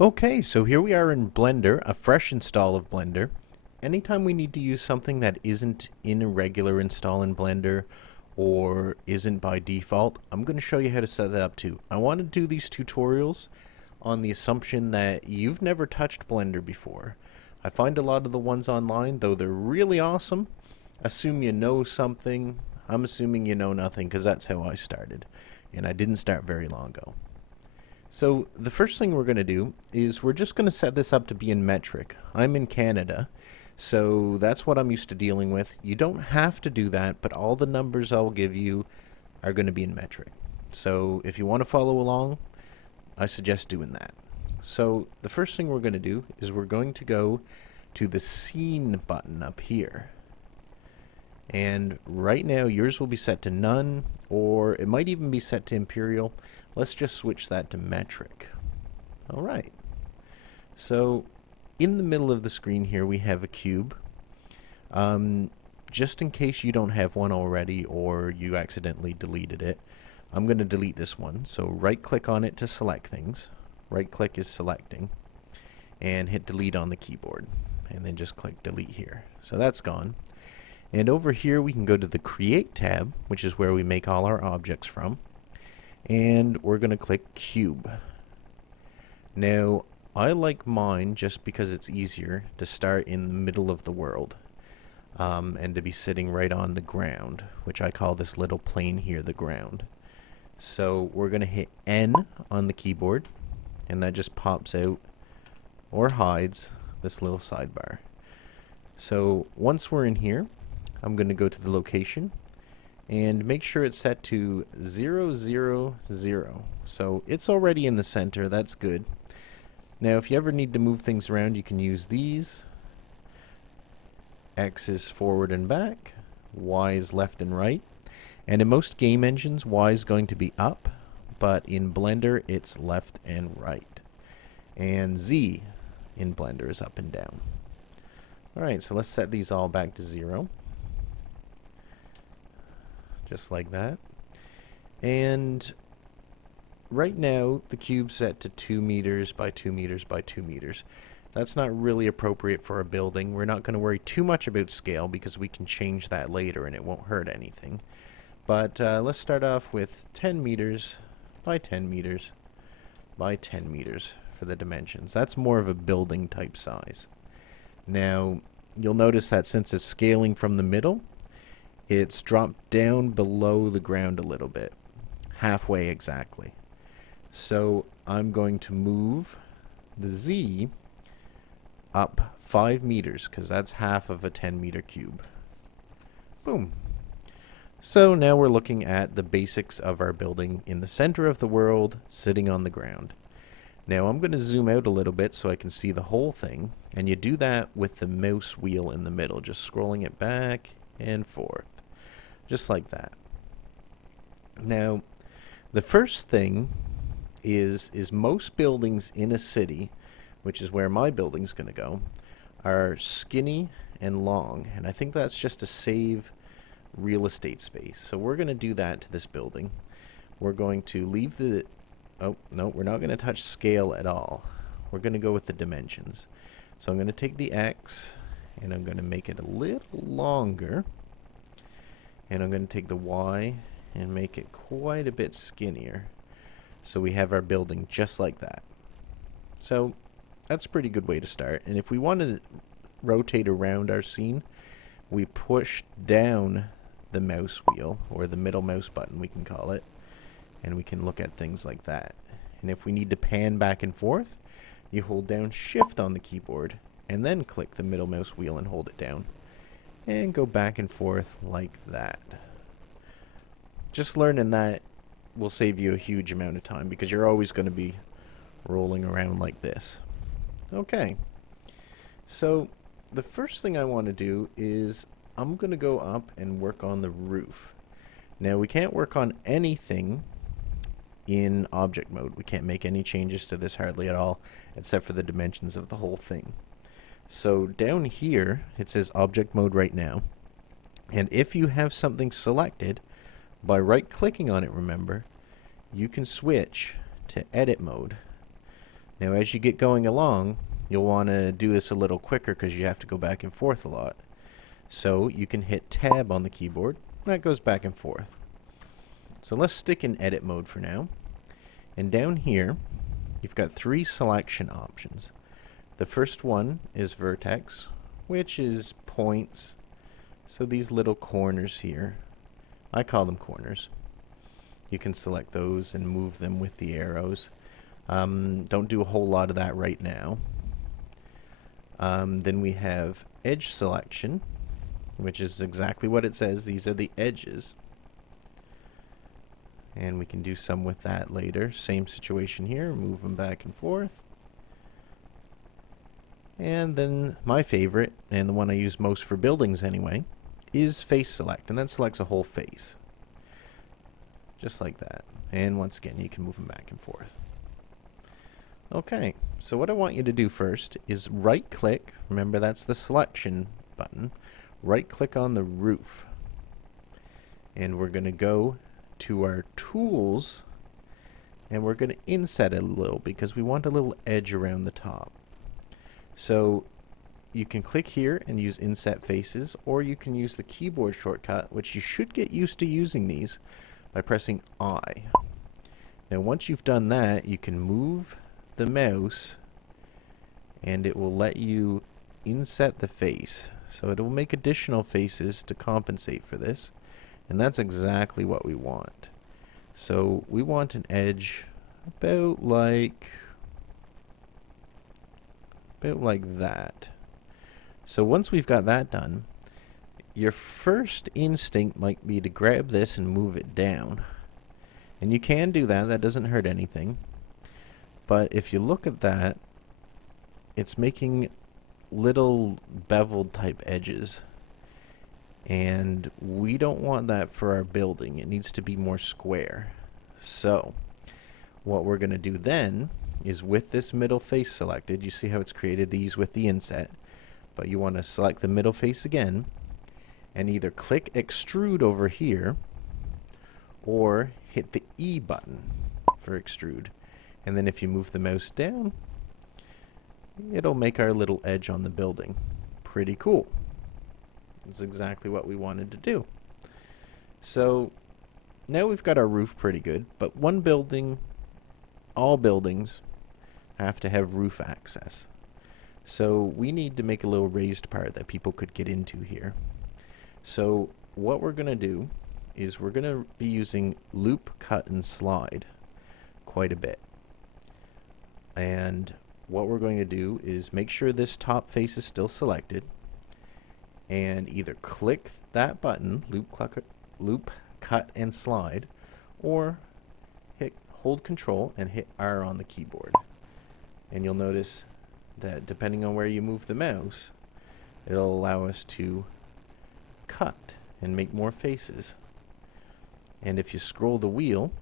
Okay, so here we are in Blender, a fresh install of Blender. Anytime we need to use something that isn't in a regular install in Blender or isn't by default, I'm going to show you how to set that up too. I want to do these tutorials on the assumption that you've never touched Blender before. I find a lot of the ones online, though they're really awesome, assume you know something. I'm assuming you know nothing because that's how I started, and I didn't start very long ago. So the first thing we're going to do is we're just going to set this up to be in metric. I'm in Canada, so that's what I'm used to dealing with. You don't have to do that, but all the numbers I'll give you are going to be in metric. So if you want to follow along, I suggest doing that. So the first thing we're going to do is we're going to go to the scene button up here. And right now yours will be set to none, or it might even be set to imperial. Let's just switch that to metric. Alright. So in the middle of the screen here we have a cube. Just in case you don't have one already or you accidentally deleted it, I'm going to delete this one. So right click on it to select things. Right click is selecting. And hit delete on the keyboard. And then just click delete here. So that's gone. And over here we can go to the Create tab, which is where we make all our objects from. And we're going to click Cube. Now, I like mine just because it's easier to start in the middle of the world. And to be sitting right on the ground, which I call this little plane here the ground. So we're going to hit N on the keyboard, and that just pops out or hides this little sidebar. So once we're in here, I'm going to go to the location and make sure it's set to 0, 0, 0. So it's already in the center, that's good. Now if you ever need to move things around, you can use these. X is forward and back, Y is left and right. And in most game engines, Y is going to be up, but in Blender it's left and right. And Z in Blender is up and down. Alright, so let's set these all back to 0. Just like that. And right now the cube's set to 2 meters by 2 meters by 2 meters. That's not really appropriate for a building. We're not going to worry too much about scale because we can change that later and it won't hurt anything. But let's start off with 10 meters by 10 meters by 10 meters for the dimensions. That's more of a building type size. Now you'll notice that since it's scaling from the middle, it's dropped down below the ground a little bit, halfway exactly. So I'm going to move the Z up 5 meters because that's half of a 10 meter cube. Boom. So now we're looking at the basics of our building in the center of the world, sitting on the ground. Now I'm going to zoom out a little bit so I can see the whole thing, and you do that with the mouse wheel in the middle, just scrolling it back and forth. Just like that. Now, the first thing is most buildings in a city, which is where my building's going to go, are skinny and long. And I think that's just to save real estate space. So we're going to do that to this building. We're going to leave the... Oh, no, we're not going to touch scale at all. We're going to go with the dimensions. So I'm going to take the X, and I'm going to make it a little longer. And I'm going to take the Y and make it quite a bit skinnier. So we have our building just like that. So that's a pretty good way to start. And if we want to rotate around our scene, we push down the mouse wheel, or the middle mouse button we can call it. And we can look at things like that. And if we need to pan back and forth, you hold down Shift on the keyboard and then click the middle mouse wheel and hold it down. And go back and forth like that. Just learning that will save you a huge amount of time because you're always going to be rolling around like this. Okay. So the first thing I want to do is I'm going to go up and work on the roof. Now we can't work on anything in object mode. We can't make any changes to this hardly at all except for the dimensions of the whole thing. So down here, it says object mode right now. And if you have something selected, by right clicking on it, remember, you can switch to edit mode. Now as you get going along, you'll want to do this a little quicker because you have to go back and forth a lot. So you can hit tab on the keyboard. That goes back and forth. So let's stick in edit mode for now. And down here, you've got 3 selection options. The first one is vertex, which is points. So these little corners here, I call them corners. You can select those and move them with the arrows. Don't do a whole lot of that right now. Then we have edge selection, which is exactly what it says. These are the edges. And we can do some with that later. Same situation here, move them back and forth. And then my favorite, and the one I use most for buildings anyway, is face select, and that selects a whole face. Just like that. And once again, you can move them back and forth. Okay, so what I want you to do first is right click, remember that's the selection button, right click on the roof. And we're going to go to our tools, and we're going to inset it a little because we want a little edge around the top. So you can click here and use inset faces, or you can use the keyboard shortcut, which you should get used to using these by pressing I. Now once you've done that, you can move the mouse and it will let you inset the face. So it will make additional faces to compensate for this. And that's exactly what we want. So we want an edge about like that. So once we've got that done, your first instinct might be to grab this and move it down. And you can do that, that doesn't hurt anything. But if you look at that, it's making little beveled type edges. And we don't want that for our building. It needs to be more square. So what we're going to do then is with this middle face selected, you see how it's created these with the inset, but you want to select the middle face again and either click extrude over here or hit the E button for extrude. And then if you move the mouse down, it'll make our little edge on the building. Pretty cool. That's exactly what we wanted to do. So now we've got our roof pretty good, but one building, all buildings have to have roof access. So we need to make a little raised part that people could get into here. So what we're going to do is we're going to be using loop, cut, and slide quite a bit. And what we're going to do is make sure this top face is still selected and either click that button, loop, cut, and slide, or hold Control and hit R on the keyboard. And you'll notice that depending on where you move the mouse, it'll allow us to cut and make more faces. And if you scroll the wheel,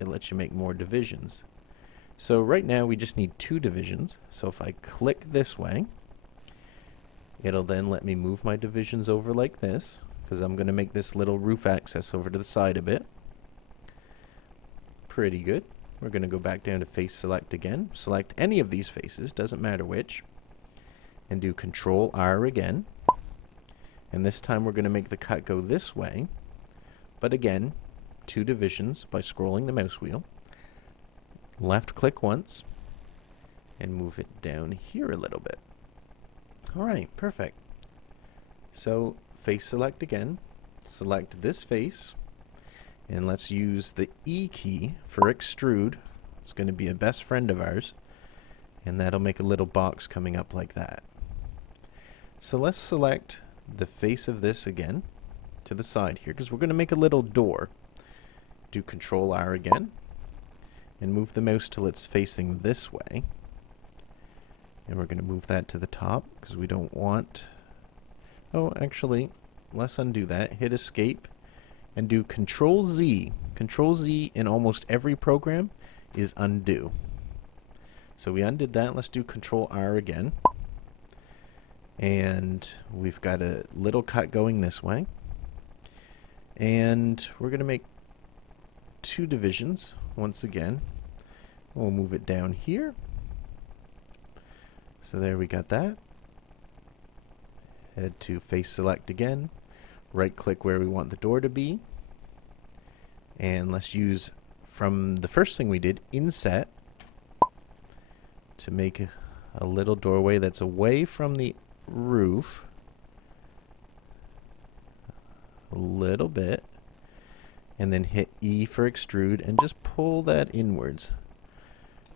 it lets you make more divisions. So right now we just need 2 divisions. So if I click this way, it'll then let me move my divisions over like this, because I'm going to make this little roof access over to the side a bit. Pretty good. We're going to go back down to face select again. Select any of these faces, doesn't matter which, and do Control R again. And this time we're going to make the cut go this way, but again, 2 divisions by scrolling the mouse wheel. Left click once and move it down here a little bit. Alright, perfect. So face select again, select this face, and let's use the E key for extrude. It's going to be a best friend of ours, and that'll make a little box coming up like that. So let's select the face of this again to the side here, because we're going to make a little door. Do Control R again and move the mouse till it's facing this way, and we're going to move that to the top because we don't want, oh actually let's undo that, hit escape and do Control Z. Control Z in almost every program is undo. So we undid that. Let's do Control R again. And we've got a little cut going this way. And we're going to make 2 divisions once again. We'll move it down here. So there we got that. Head to face select again. Right click where we want the door to be. And let's use, from the first thing we did, inset, to make a little doorway that's away from the roof. A little bit. And then hit E for extrude and just pull that inwards.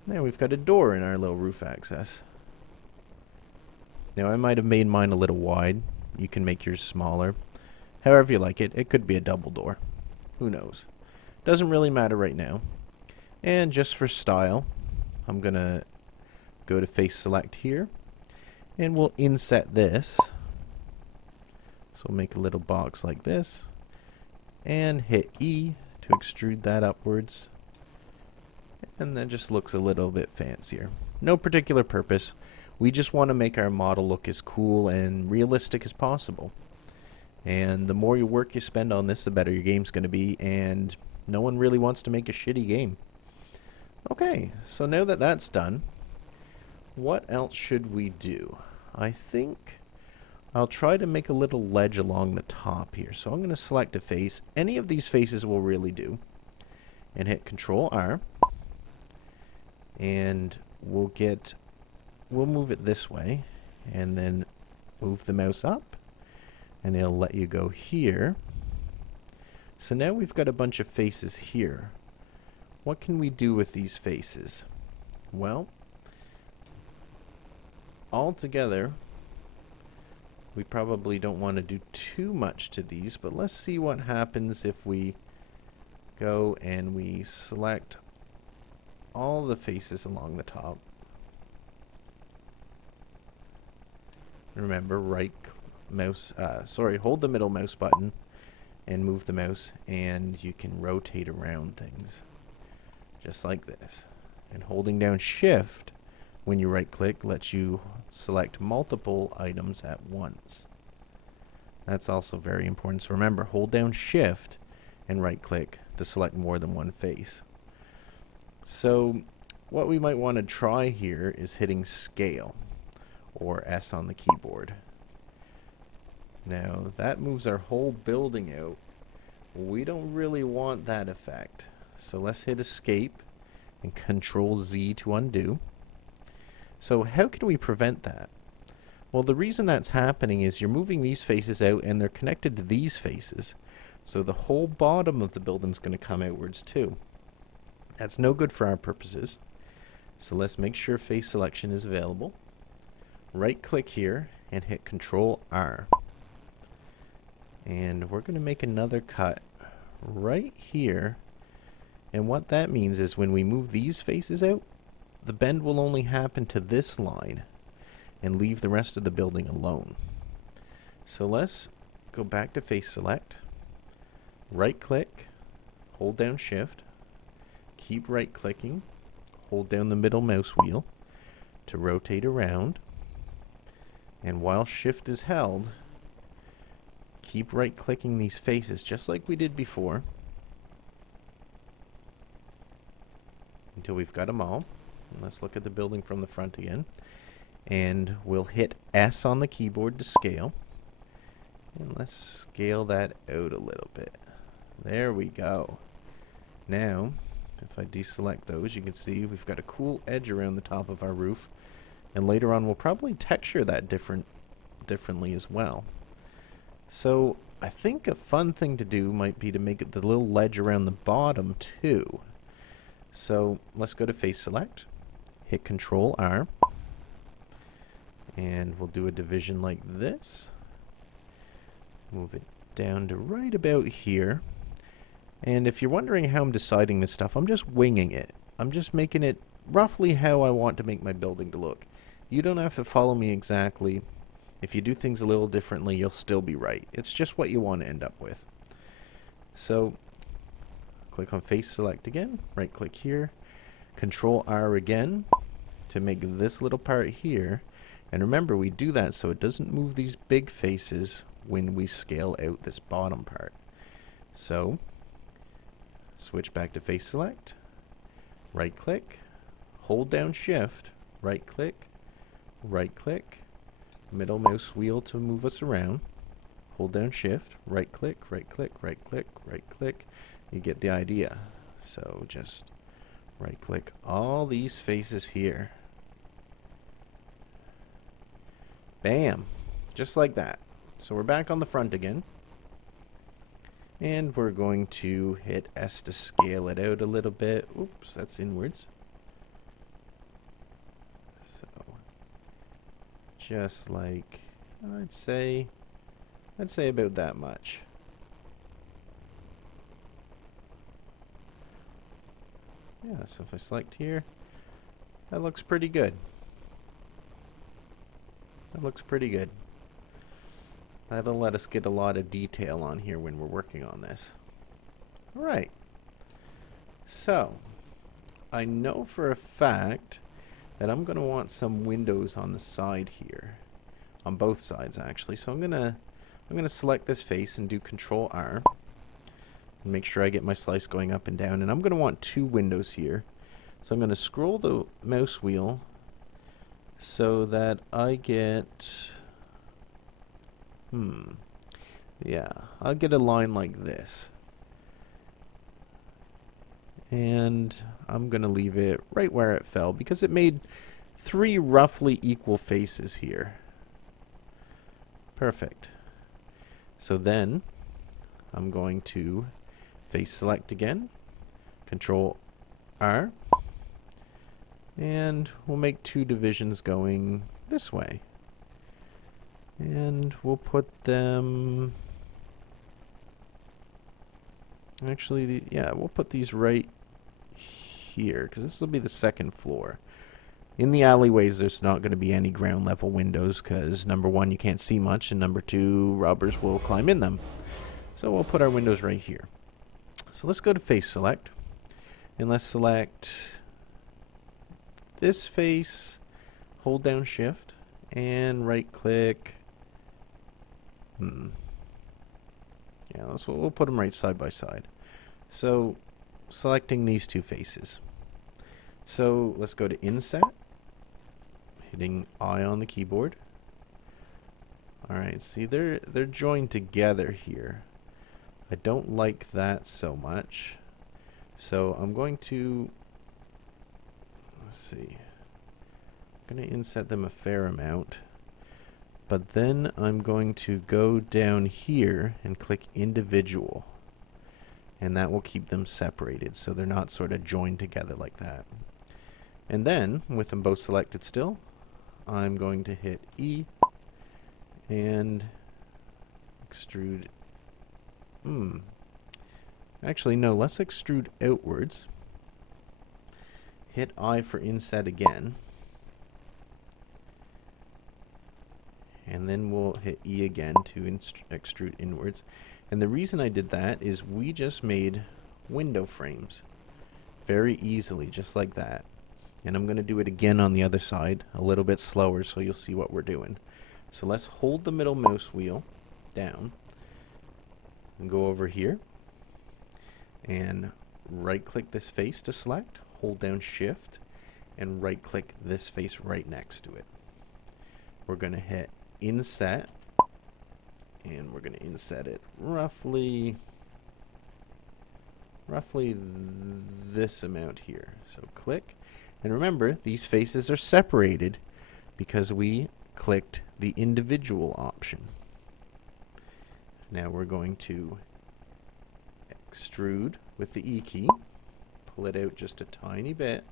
Now we've got a door in our little roof access. Now I might have made mine a little wide. You can make yours smaller. However you like it. It could be a double door. Who knows? Doesn't really matter right now. And just for style, I'm going to go to face select here. And we'll inset this. So we'll make a little box like this. And hit E to extrude that upwards. And that just looks a little bit fancier. No particular purpose. We just want to make our model look as cool and realistic as possible. And the more work you spend on this, the better your game's going to be. And no one really wants to make a shitty game. Okay, so now that that's done, what else should we do? I think I'll try to make a little ledge along the top here. So I'm going to select a face. Any of these faces will really do. And hit Control R. And we'll move it this way. And then move the mouse up. And it'll let you go here. So now we've got a bunch of faces here. What can we do with these faces? Well, all together, we probably don't want to do too much to these, but let's see what happens if we go and we select all the faces along the top. Remember, hold the middle mouse button and move the mouse, and you can rotate around things just like this. And holding down Shift when you right click lets you select multiple items at once. That's also very important. So remember, hold down Shift and right click to select more than one face. So what we might want to try here is hitting Scale, or S on the keyboard. Now that moves our whole building out. We don't really want that effect. So let's hit Escape and Control Z to undo. So how can we prevent that? Well, the reason that's happening is you're moving these faces out and they're connected to these faces. So the whole bottom of the building's going to come outwards too. That's no good for our purposes. So let's make sure face selection is available. Right click here and hit Control R. And we're going to make another cut right here. And what that means is when we move these faces out, the bend will only happen to this line and leave the rest of the building alone. So let's go back to face select, right click, hold down Shift, keep right clicking, hold down the middle mouse wheel to rotate around, and while Shift is held, keep right clicking these faces just like we did before until we've got them all. Let's look at the building from the front again. And we'll hit S on the keyboard to scale. And let's scale that out a little bit. There we go. Now, if I deselect those, you can see we've got a cool edge around the top of our roof. And later on, we'll probably texture that differently as well. So I think a fun thing to do might be to make it the little ledge around the bottom too. So let's go to face select, hit Control R, and we'll do a division like this. Move it down to right about here. And if you're wondering how I'm deciding this stuff, I'm just winging it. I'm just making it roughly how I want to make my building to look. You don't have to follow me exactly. If you do things a little differently, you'll still be right. It's just what you want to end up with. So click on face select again, right click here, Control R again to make this little part here. And remember, we do that so it doesn't move these big faces when we scale out this bottom part. So switch back to face select, right click, hold down shift, right click, middle mouse wheel to move us around, hold down shift, right click, right click, right click, right click. You get the idea. So just right click all these faces here. Bam, just like that. So we're back on the front again. And we're going to hit S to scale it out a little bit. Oops, that's inwards. So just like, I'd say about that much. Yeah, so if I select here, that looks pretty good. That looks pretty good. That'll let us get a lot of detail on here when we're working on this. Alright. So, I know for a fact that I'm going to want some windows on the side here. On both sides, actually. So I'm gonna select this face and do Control R. And make sure I get my slice going up and down. And I'm going to want 2 windows here. So I'm going to scroll the mouse wheel so that I get... yeah, I'll get a line like this. And I'm going to leave it right where it fell because it made 3 roughly equal faces here. Perfect. So then I'm going to face select again, Control R, and we'll make 2 divisions going this way. And we'll put them... Actually, yeah, we'll put these right here, because this will be the 2nd floor. In the alleyways, there's not going to be any ground level windows, because number 1, you can't see much, and number 2, robbers will climb in them. So we'll put our windows right here. So let's go to face select, and let's select this face, hold down shift, and right click. Yeah, we'll put them right side by side. So, selecting these 2 faces. So, let's go to inset, hitting I on the keyboard. Alright, see, they're joined together here. I don't like that so much. So, I'm going to, let's see, I'm going to inset them a fair amount. But then I'm going to go down here and click individual. And that will keep them separated so they're not sort of joined together like that. And then, with them both selected still, I'm going to hit E and extrude. Actually, no, let's extrude outwards. Hit I for inset again. And then we'll hit E again to extrude inwards. And the reason I did that is we just made window frames very easily, just like that. And I'm going to do it again on the other side, a little bit slower so you'll see what we're doing. So let's hold the middle mouse wheel down and go over here and right click this face to select, hold down shift, and right click this face right next to it. We're going to hit inset, and we're going to inset it roughly this amount here. So click, and remember these faces are separated because we clicked the individual option. Now we're going to extrude with the E key, pull it out just a tiny bit,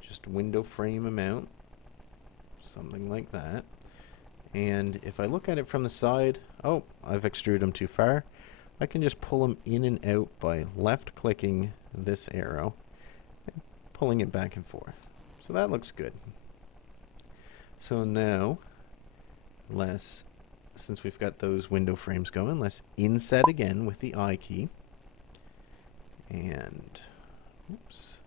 just window frame amount, something like that. And if I look at it from the side, oh, I've extruded them too far. I can just pull them in and out by left clicking this arrow and pulling it back and forth. So that looks good. So now, since we've got those window frames going, let's inset again with the I key. And, oops.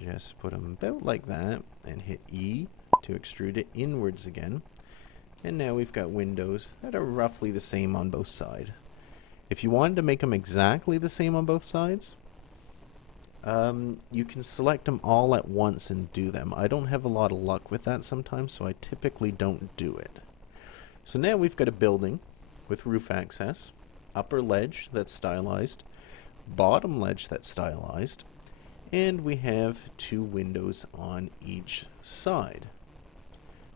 Just put them about like that and hit E to extrude it inwards again. And now we've got windows that are roughly the same on both sides. If you wanted to make them exactly the same on both sides, You can select them all at once and do them. I don't have a lot of luck with that sometimes, so I typically don't do it. So now we've got a building with roof access, upper ledge that's stylized, bottom ledge that's stylized, and we have 2 windows on each side.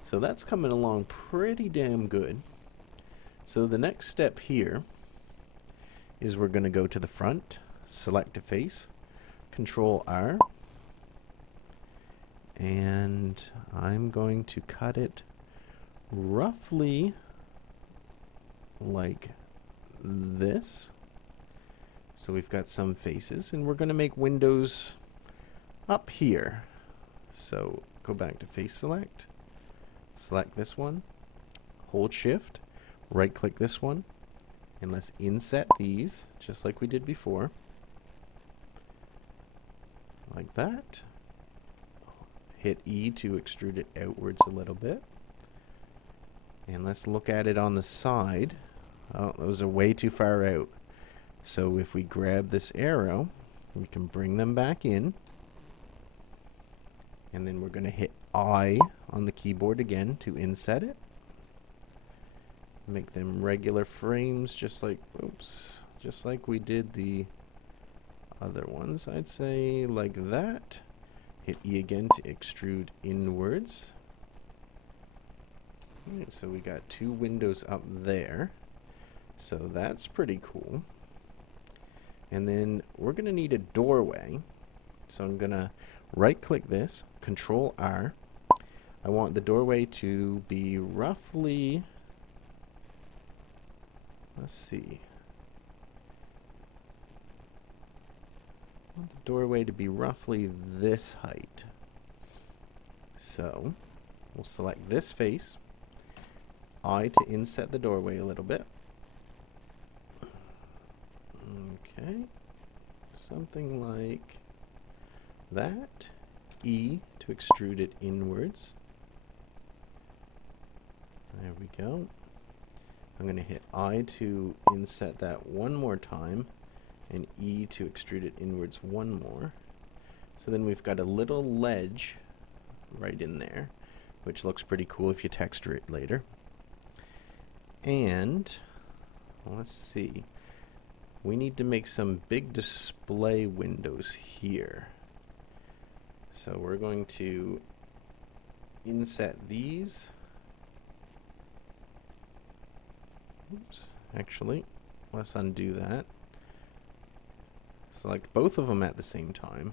So that's coming along pretty damn good. So the next step here is we're going to go to the front, select a face, Control R, and I'm going to cut it roughly like this. So we've got some faces, and we're going to make windows up here. So go back to face select, select this one, hold shift, right click this one, and let's inset these just like we did before. Like that. Hit E to extrude it outwards a little bit. And let's look at it on the side. Oh, those are way too far out. So if we grab this arrow, we can bring them back in. And then we're going to hit I on the keyboard again to inset it. Make them regular frames just like, oops, just like we did the other ones. I'd say like that. Hit E again to extrude inwards. Alright, so we got 2 windows up there. So that's pretty cool. And then we're going to need a doorway. So I'm going to right click this, Control R. I want the doorway to be roughly, let's see. I want the doorway to be roughly this height. So we'll select this face, I to inset the doorway a little bit. Okay, something like that. E to extrude it inwards. There we go. I'm going to hit I to inset that one more time, and E to extrude it inwards one more. So then we've got a little ledge right in there, which looks pretty cool if you texture it later. And let's see. We need to make some big display windows here. So we're going to inset these. Oops, actually, let's undo that. Select both of them at the same time.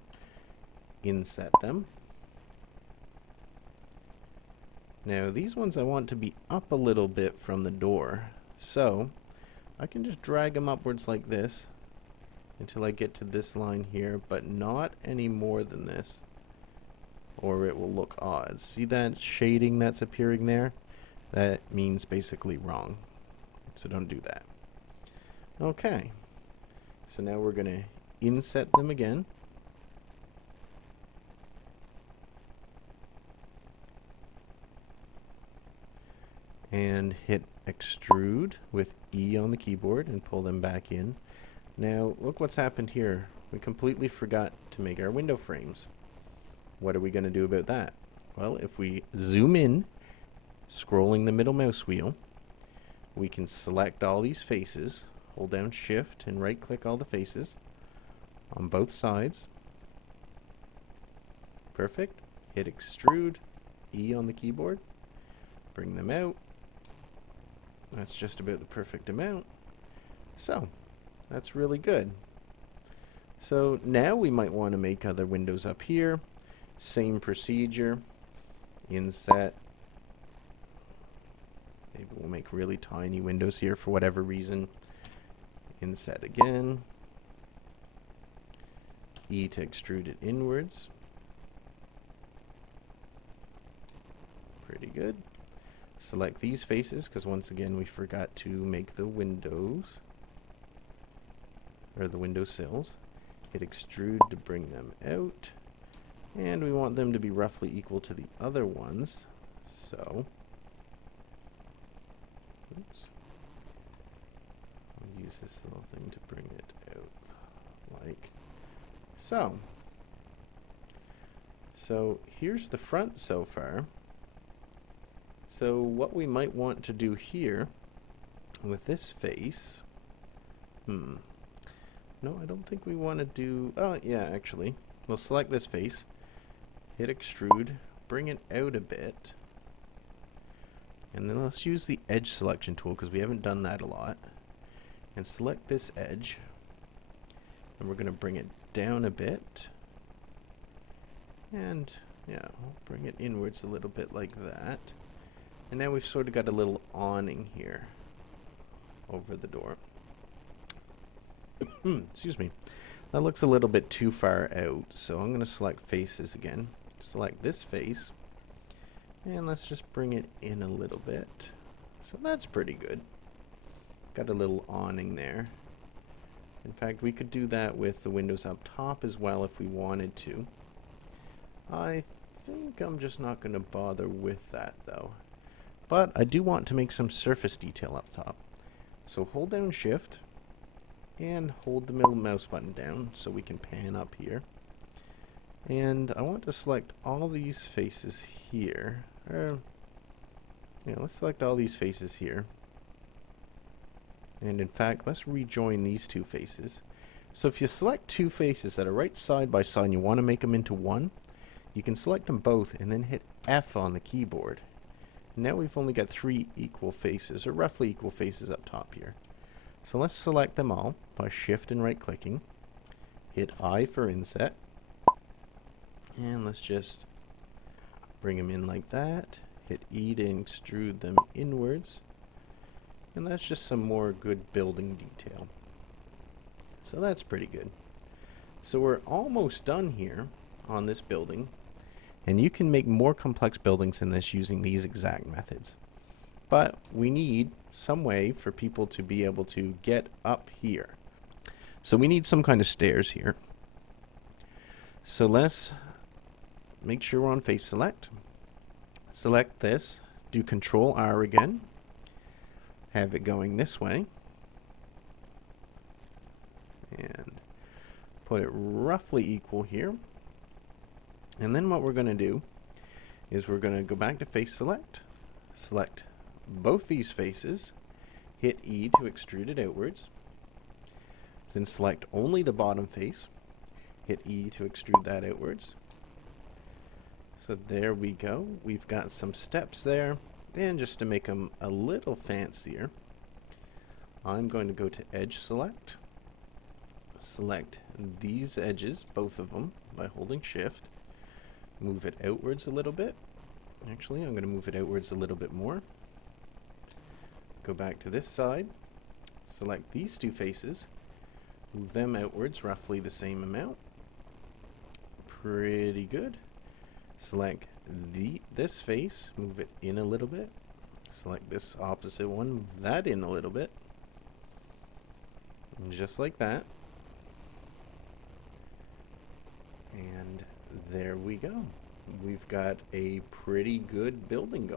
Inset them. Now these ones I want to be up a little bit from the door. So I can just drag them upwards like this until I get to this line here, but not any more than this, or it will look odd. See that shading that's appearing there? That means basically wrong. So don't do that. Okay. So now we're going to inset them again. And hit extrude with E on the keyboard and pull them back in. Now look what's happened here. We completely forgot to make our window frames. What are we going to do about that? Well, if we zoom in, scrolling the middle mouse wheel, we can select all these faces, hold down shift and right click all the faces on both sides. Perfect. Hit extrude, E on the keyboard, bring them out. That's just about the perfect amount. So that's really good. So now we might want to make other windows up here. Same procedure. Inset. Maybe we'll make really tiny windows here for whatever reason. Inset again. E to extrude it inwards. Pretty good. Select these faces, because once again we forgot to make the windows, or the window sills. Hit extrude to bring them out. And we want them to be roughly equal to the other ones. So, oops. I'll use this little thing to bring it out, like so. So here's the front so far. So what we might want to do here with this face, no, I don't think we want to do, oh yeah, actually, we'll select this face, hit extrude, bring it out a bit, and then let's use the edge selection tool because we haven't done that a lot, and select this edge, and we're going to bring it down a bit, and yeah, we'll bring it inwards a little bit like that. And now we've sort of got a little awning here over the door. Excuse me. That looks a little bit too far out, so I'm going to select faces again. Select this face, and let's just bring it in a little bit. So that's pretty good. Got a little awning there. In fact, we could do that with the windows up top as well if we wanted to. I think I'm just not going to bother with that though. But I do want to make some surface detail up top. So hold down shift and hold the middle mouse button down so we can pan up here. And I want to select all these faces here. Yeah, let's select all these faces here. And in fact, let's rejoin these two faces. So if you select two faces that are right side by side and you want to make them into one, you can select them both and then hit F on the keyboard. Now we've only got 3 equal faces, or roughly equal faces up top here. So let's select them all by shift and right clicking. Hit I for inset. And let's just bring them in like that. Hit E to extrude them inwards. And that's just some more good building detail. So that's pretty good. So we're almost done here on this building. And you can make more complex buildings than this using these exact methods. But we need some way for people to be able to get up here. So we need some kind of stairs here. So let's make sure we're on face select. Select this. Do Control R again. Have it going this way. And put it roughly equal here. And then what we're going to do is we're going to go back to face select, select both these faces, hit E to extrude it outwards, then select only the bottom face, hit E to extrude that outwards. So there we go. We've got some steps there, and just to make them a little fancier, I'm going to go to edge select, select these edges, both of them, by holding shift. Move it outwards a little bit. Actually, I'm going to move it outwards a little bit more. Go back to this side. Select these two faces. Move them outwards roughly the same amount. Pretty good. Select this face. Move it in a little bit. Select this opposite one. Move that in a little bit. And just like that. And there we go. We've got a pretty good building going.